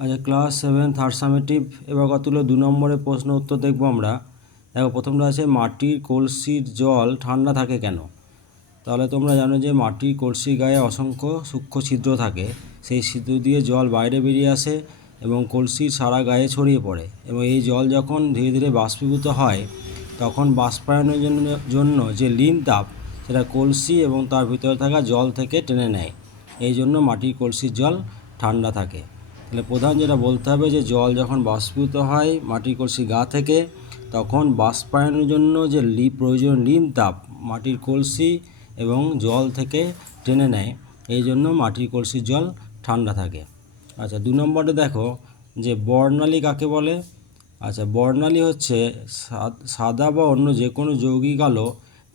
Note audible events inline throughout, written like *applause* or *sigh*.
আচ্ছা class seven third summative এবার কতগুলো দু নম্বরের প্রশ্ন উত্তর দেখব আমরা। দেখো, প্রথমটা আছে, মাটির কলসির জল ঠান্ডা থাকে কেন? তাহলে তোমরা জানো যে মাটির কলসির গায়ে অসংখ্য সূক্ষ্ম ছিদ্র থাকে। সেই ছিদ্র দিয়ে জল বাইরে বেরিয়ে আসে এবং কলসির সারা গায়ে ছড়িয়ে পড়ে। এবং এই জল যখন ধীরে ধীরে বাষ্পীভূত হয়, তখন বাষ্পায়নের জন্য জন্য যে লিন তাপ, সেটা কলসি এবং তার ভিতরে থাকা জল থেকে টেনে নেয়। এই জন্য মাটির কলসির জল ঠান্ডা থাকে। তাহলে প্রধান যেটা বলতে হবে যে জল যখন বাষ্পীভূত হয় মাটির কলসি গা থেকে, তখন বাষ্পায়নের জন্য যে লি প্রয়োজন লিন তাপ মাটির কলসি এবং জল থেকে টেনে নেয়। এই জন্য মাটির কলসির জল ঠান্ডা থাকে। আচ্ছা দু নম্বরে দেখো, যে বর্ণালী কাকে বলে? আচ্ছা বর্ণালী হচ্ছে সাদা বা অন্য যে কোনো যৌগিক আলো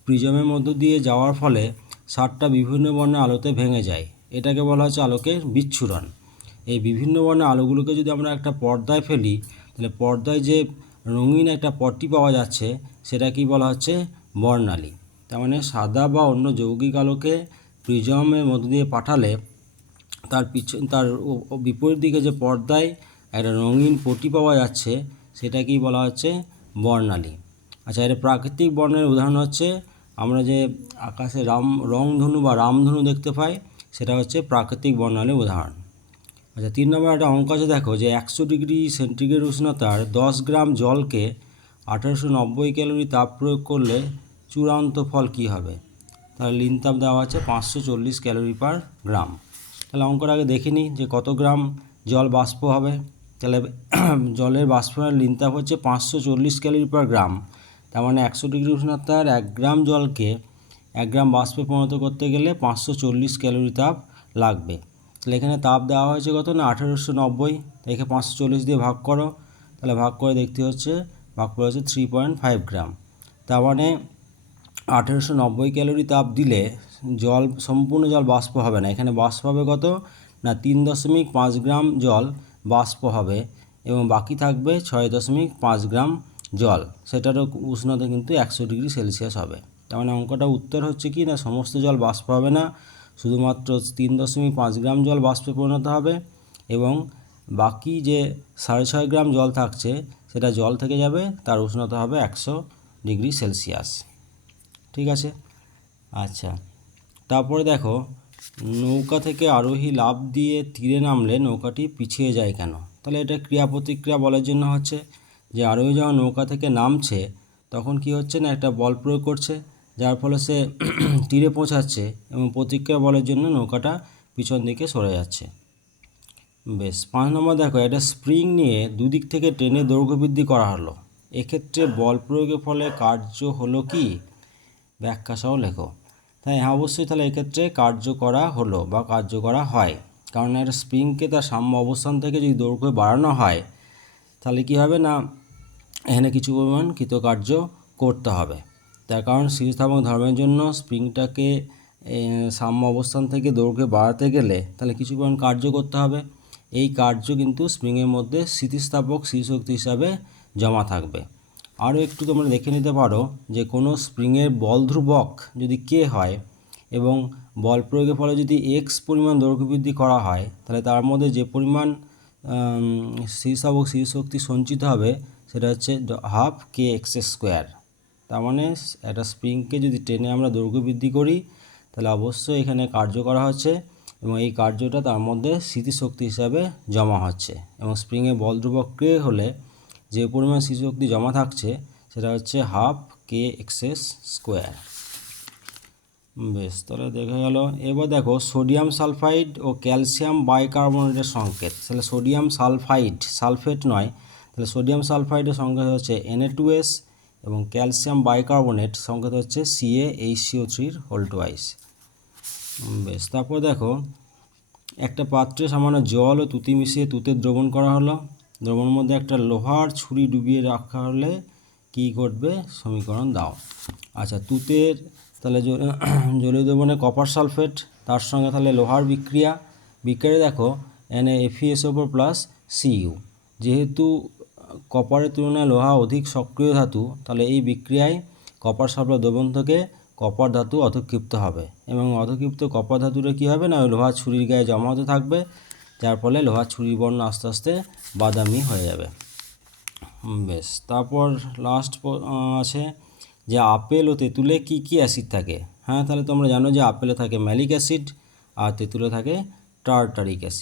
প্রিজমের মধ্য দিয়ে যাওয়ার ফলে সারটা বিভিন্ন বর্ণের আলোতে ভেঙে যায়। এটাকে বলা হচ্ছে আলোকের বিচ্ছুরণ। এই বিভিন্ন বর্ণের আলোগুলোকে যদি আমরা একটা পর্দায় ফেলি, তাহলে পর্দায় যে রঙিন একটা পট্টি পাওয়া যাচ্ছে, সেটা কি বলা হচ্ছে? বর্ণালী। তার মানে সাদা বা অন্য যৌগিক আলোকে প্রিজমের মধ্য দিয়ে পাঠালে তার পিছন, তার বিপরীত দিকে যে পর্দায় একটা রঙিন পটি পাওয়া যাচ্ছে সেটাকেই বলা হচ্ছে? বর্ণালী। আচ্ছা এটা প্রাকৃতিক বর্ণের উদাহরণ হচ্ছে, আমরা যে আকাশে রাম, রংধনু বা রামধনু দেখতে পাই, সেটা হচ্ছে প্রাকৃতিক বর্ণালীর উদাহরণ। আচ্ছা তিন নম্বর একটা অঙ্ক আছে, দেখো, যে একশো ডিগ্রি সেন্টিগ্রেড উষ্ণতার দশ গ্রাম জলকে আঠারোশো নব্বই ক্যালোরি তাপ প্রয়োগ করলে চূড়ান্ত ফল কী হবে? তাহলে লিন তাপ দেওয়া আছে পাঁচশো চল্লিশ ক্যালোরি পার গ্রাম। তাহলে অঙ্কটা আগে দেখে নিই যে কত গ্রাম জল বাষ্প হবে। তাহলে *clears throat* জলের বাষ্পের লিন তাপ হচ্ছে পাঁচশো চল্লিশ ক্যালোরি পার গ্রাম। তার মানে একশো ডিগ্রি উষ্ণতার এক গ্রাম জলকে এক গ্রাম বাষ্পে পরিণত করতে গেলে পাঁচশো চল্লিশ ক্যালোরি তাপ লাগবে। তাহলে এখানে তাপ দেওয়া হয়েছে কত না? আঠেরোশো নব্বই। একে পাঁচশো চল্লিশ দিয়ে ভাগ করো। তাহলে ভাগ করে দেখতে হচ্ছে, ভাগ করে হচ্ছে থ্রি পয়েন্ট ফাইভ গ্রাম তার মানে আঠেরোশো নব্বই ক্যালোরি তাপ দিলে জল, সম্পূর্ণ জল বাষ্প হবে না। এখানে বাষ্প হবে কত? না, তিন দশমিক পাঁচ গ্রাম জল বাষ্প হবে এবং বাকি থাকবে ছয় দশমিক পাঁচ গ্রাম জল। সেটারও উষ্ণতা কিন্তু একশো ডিগ্রি সেলসিয়াস হবে। তার মানে অঙ্কটা উত্তর হচ্ছে কি? না, সমস্ত জল বাষ্প হবে না। শুধুমাত্র তিন দশমিক পাঁচ গ্রাম জল বাষ্পে পরিণত হবে এবং বাকি যে সাড়ে ছয় গ্রাম জল থাকছে, সেটা জল থেকে যাবে, তার উষ্ণতা হবে একশো ডিগ্রি সেলসিয়াস। ঠিক আছে? আচ্ছা। তারপরে দেখো, নৌকা থেকে আরোহী লাফ দিয়ে তীরে নামলে নৌকাটি পিছিয়ে যায় কেন? তাহলে এটা ক্রিয়া প্রতিক্রিয়া বলার জন্য হচ্ছে যে আরোহী যখন নৌকা থেকে নামছে, তখন কি হচ্ছে না, একটা বল প্রয়োগ করছে? যার ফলে সে *clears throat* তীরে পৌঁছাচ্ছে এবং প্রতিক্রিয়া বলের জন্য নৌকাটা পিছন দিকে সরে যাচ্ছে। বেশ, পাঁচ নম্বর দেখো, একটা স্প্রিং নিয়ে দুদিক থেকে ট্রেনে দৈর্ঘ্য বৃদ্ধি করা হলো। এক্ষেত্রে বল প্রয়োগের ফলে কার্য হলো কি? ব্যাখ্যা সহ লেখো। তাই হ্যাঁ অবশ্যই তাহলে এক্ষেত্রে কার্য করা হলো বা কার্য করা হয়। কারণ একটা স্প্রিংকে তার সাম্য অবস্থান থেকে যদি দৈর্ঘ্য বাড়ানো হয়, তাহলে কি হবে না? এখানে কিছু পরিমাণ কৃতকার্য করতে হবে। তার কারণ স্থিতিস্থাপক ধর্মের জন্য স্প্রিংটাকে সাম্য অবস্থান থেকে দৌড়কে বাড়াতে গেলে তাহলে কিছু পরিমাণ কার্য করতে হবে। এই কার্য কিন্তু স্প্রিংয়ের মধ্যে স্থিতিস্থাপক শক্তি হিসাবে জমা থাকবে। আরও একটু তোমরা দেখে নিতে পারো যে কোনো স্প্রিংয়ের বল ধ্রুবক যদি কে হয় এবং বল প্রয়োগের ফলে যদি এক্স পরিমাণ দৈর্ঘ্য বৃদ্ধি করা হয়, তাহলে তার মধ্যে যে পরিমাণ স্থিতিস্থাপক শক্তি সঞ্চিত হবে, সেটা হচ্ছে হাফ কে এক্স স্কোয়ার তার মানে একটা স্প্রিংকে যদি টেনে আমরা দৈর্ঘ্য বৃদ্ধি করি, তাহলে অবশ্যই এখানে কার্য করা হচ্ছে এবং এই কার্যটা তার মধ্যে স্মৃতিশক্তি হিসাবে জমা হচ্ছে এবং স্প্রিংয়ে বল ধ্রুবক কে হলে যে পরিমাণ স্মৃতিশক্তি জমা থাকছে, সেটা হচ্ছে হাফ কে এক্সএস স্কোয়ার বেশ, তাহলে দেখা গেল। এবার দেখো সোডিয়াম সালফাইড ও ক্যালসিয়াম বাইকার্বনেটের সংকেত। তাহলে সোডিয়াম সালফাইড সালফেট নয়, তাহলে সোডিয়াম সালফাইডের সংকেত হচ্ছে এস এবং ক্যালসিয়াম বাইকার্বনেট সংকেত হচ্ছে C A H C O থ্রির হোল টুয়াইস। বেশ, তারপর দেখো, একটা পাত্রে সামান্য জল ও তুতি মিশিয়ে তুতের দ্রবণ করা হলো। দ্রবণের মধ্যে একটা লোহার ছুরি ডুবিয়ে রাখা হলে কী ঘটবে? সমীকরণ দাও। আচ্ছা তুতের, তাহলে *clears throat* জলীয় দ্রবণে কপার সালফেট তার সঙ্গে তাহলে লোহার বিক্রিয়া। বিক্রিয়া দেখো এন এফিএসও প্লাস সিইউ যেহেতু কপারের তুলনায় লোহা অধিক সক্রিয় ধাতু, তাহলে এই বিক্রিয়ায় কপার সালফার দ্রবণ থেকে কপার ধাতু অধক্ষিপ্ত হবে। এবং অধক্ষিপ্ত কপার ধাতুটা কী হবে না? ওই লোহার ছুরির গায়ে জমা হতে থাকবে, যার ফলে লোহার ছুরির বর্ণ আস্তে আস্তে বাদামি হয়ে যাবে। বেশ। তারপর লাস্ট আছে যে আপেল ও তেঁতুলে কী কী অ্যাসিড থাকে? হ্যাঁ তাহলে তোমরা জানো যে আপেলে থাকে ম্যালিক অ্যাসিড আর তেঁতুলে থাকে টার্টারিক অ্যাসিড